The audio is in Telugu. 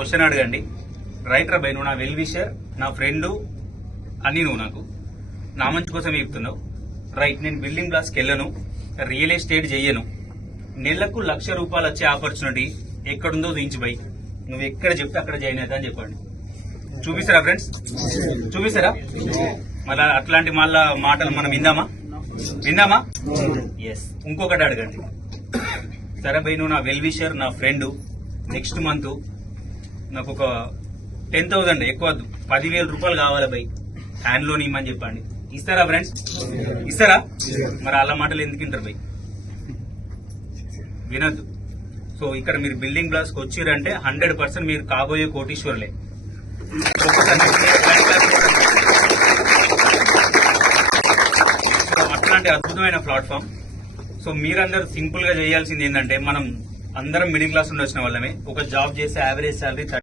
క్వశ్చన్ అడగండి. రైట్ రా బై, నువ్వు నా వెల్ విషర్, నా ఫ్రెండ్ అని నువ్వు నాకు నా మంచి కోసం చెప్తున్నావు. రైట్, నేను బిల్డింగ్ బ్లాక్స్కి వెళ్ళను, రియల్ ఎస్టేట్ చెయ్యను, నెలకు ₹1,00,000 వచ్చే ఆపర్చునిటీ ఎక్కడుందో చూయించి బై. నువ్వు ఎక్కడ చెప్తే అక్కడ జాయిన్ అవుతా అని చెప్పండి. చూపిస్తారా ఫ్రెండ్స్? చూపిస్తారా? మళ్ళా అట్లాంటి మాటలు మనం విందామా? ఎస్. ఇంకొకటి అడగండి. సరే బై, నువ్వు నా వెల్ విషర్, నా ఫ్రెండ్, నెక్స్ట్ మంత్ నాకు ఒక 10,000 ఎక్కువ వద్దు, ₹10,000 కావాలి బై, హ్యాండ్ లోన్ ఇమ్మని చెప్పండి. ఇస్తారా ఫ్రెండ్స్? ఇస్తారా? మరి అలా మాటలు ఎందుకు వింటారు బై? వినద్దు. సో ఇక్కడ మీరు బిల్డింగ్ బ్లాక్స్ వచ్చిరంటే 100% మీరు కాబోయే కోటీశ్వర్లే. అట్లాంటి అద్భుతమైన ప్లాట్ఫామ్. సో మీరందరూ సింపుల్ గా చేయాల్సింది ఏంటంటే, మనం అందరం మిడిల్ క్లాస్ నుండి వచ్చిన వాళ్ళమే, ఒక జాబ్ చేసే యావరేజ్ శాలరీ